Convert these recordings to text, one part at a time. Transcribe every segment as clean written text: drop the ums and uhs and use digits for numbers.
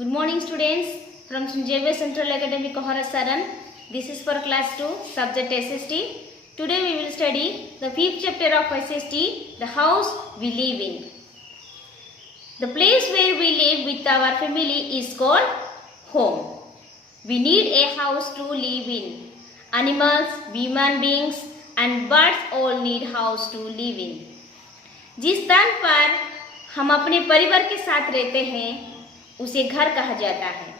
Good morning students from St. Central Academy Koharasaran. This is for class 2 subject SST. Today we will study the 5th chapter of SST, the house we live in. The place where we live with our family is called home. We need a house to live in. Animals, human beings and birds all need house to live in. जिस स्थान पर हम अपने परिवार के साथ रहते हैं उसे घर कहा जाता है।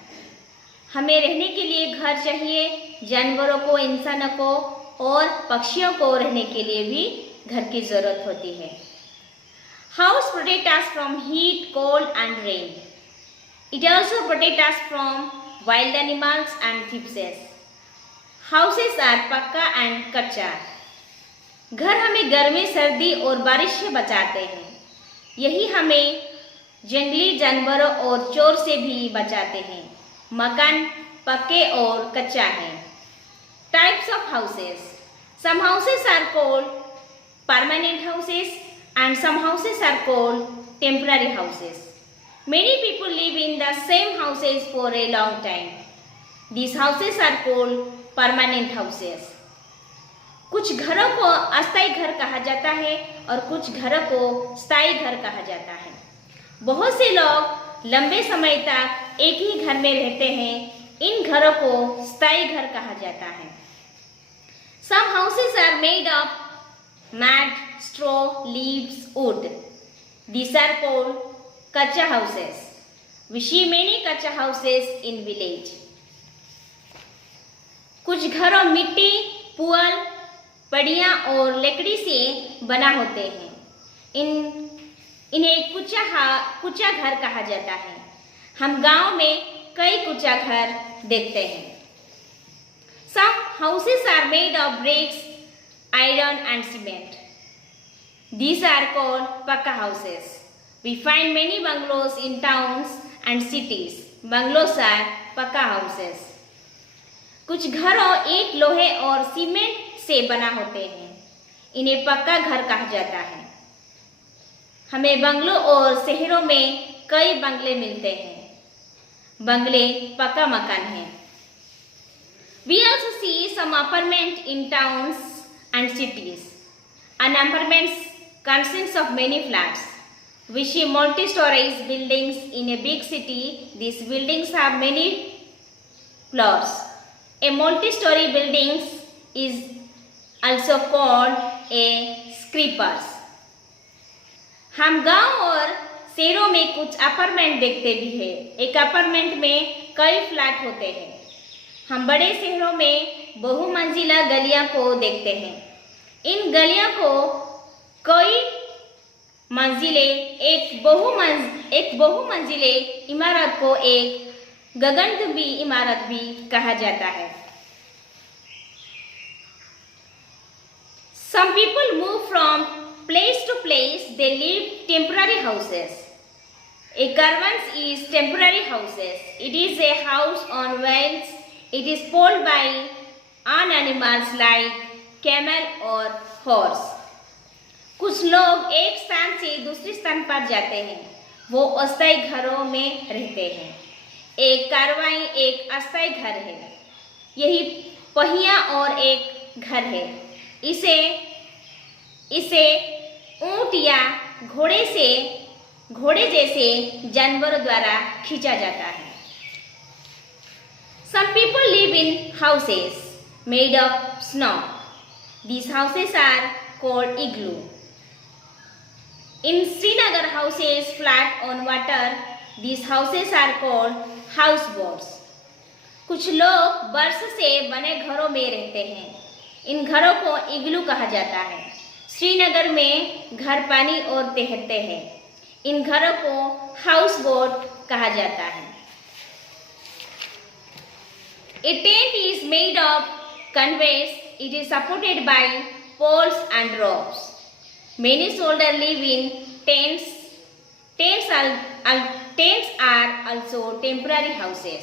हमें रहने के लिए घर चाहिए, जानवरों को, इंसानों को और पक्षियों को रहने के लिए भी घर की जरूरत होती है। House protect us from heat, cold and rain. It also protect us from wild animals and fishes. Houses are pucca and kachcha. घर हमें गर्मी, सर्दी और बारिश से बचाते हैं। यही हमें जंगली जानवरों और चोर से भी बचाते हैं। मकान पक्के और कच्चा है। Types of houses. Some houses are called permanent houses and some houses are called temporary houses. Many people live in the same houses for a long time. These houses are called permanent houses. कुछ घरों को अस्थायी घर कहा जाता है और कुछ घरों को स्थायी घर कहा जाता है। बहुत से लोग लंबे समय तक एक ही घर में रहते हैं। इन घरों को स्थायी घर कहा जाता है। Some houses are made of mud, straw, leaves, wood. These are called kacha houses. We see many kacha houses in village. कुछ घरों मिट्टी, पुआल, पड़ियाँ और लकड़ी से बना होते हैं। इन्हें कुचा घर कहा जाता है। हम गांव में कई कुचा घर देखते हैं। Some houses are made of bricks, iron and cement. These are called pakka houses. We find many bungalows in towns and cities. Bungalows are pakka houses. कुछ घरों ईंट, लोहे और सीमेंट से बना होते हैं। इन्हें पक्का घर कहा जाता है। हमें बंगलों और शहरों में कई बंगले मिलते हैं। बंगले पक्का मकान है। We also see some apartments in towns and cities. An apartment consists of many flats. We see multi-story buildings in a big city. These buildings have many floors. A multi-story building is also called a skyscraper. हम गांव और शहरों में कुछ apartment देखते भी हैं। एक अपार्टमेंट में कई फ्लैट होते हैं। हम बड़े शहरों में बहुमंजिला गलियां को देखते हैं। इन गलियों को कई मंजिले, एक बहुमंजिले इमारत को एक गगनचुंबी इमारत भी कहा जाता है। Some people move from place to place. They live temporary houses. A caravan is temporary houses. It is a house on wheels. It is pulled by on animals like camel or horse. कुछ लोग एक स्थान से दूसरे स्थान पर जाते हैं। वो अस्थायी घरों में रहते हैं। एक कारवाई एक अस्थायी घर है। यही पहिया और एक घर है। इसे ऊंट या घोड़े जैसे जानवरों द्वारा खींचा जाता है। Some people live in houses made of snow. These houses are called igloo. In Srinagar, houses flat on water. These houses are called houseboats. कुछ लोग बर्फ से बने घरों में रहते हैं। इन घरों को इग्लू कहा जाता है। श्रीनगर में घर पानी और तैरते हैं। इन घरों को हाउस बोट कहा जाता है। A tent is made of canvas. It is supported by poles and ropes. Many soldiers live in tents. Tents are also temporary houses.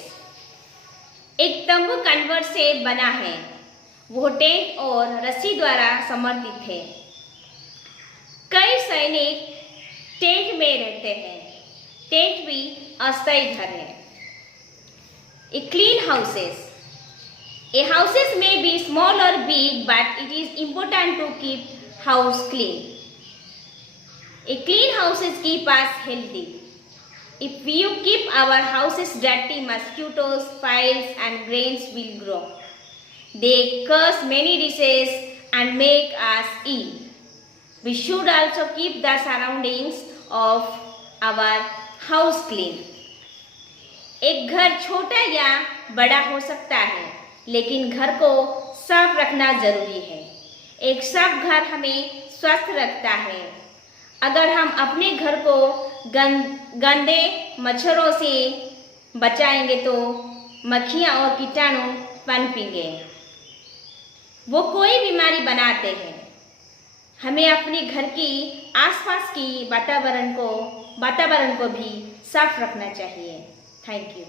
एक तंबू कन्वर्ट से बना है। वो टेंट और रस्सी द्वारा समर्थित है। कई सैनिक टेंट में रहते हैं। टेंट भी अस्थायी घर है। A clean houses. A houses may be small or big, but it is important to keep house clean. A clean houses keep us healthy. If we keep our houses dirty, mosquitoes, flies and grains will grow. They cause many diseases and make us ill. We should also keep the surroundings of our house clean. एक घर छोटा या बड़ा हो सकता है, लेकिन घर को साफ रखना जरूरी है। एक साफ घर हमें स्वस्थ रखता है। अगर हम अपने घर को गंदे मच्छरों से बचाएंगे तो मक्खियाँ और कीटाणु पनपेंगे, वो कोई बीमारी बनाते हैं। हमें अपने घर की आसपास की वातावरण को भी साफ रखना चाहिए। Thank you.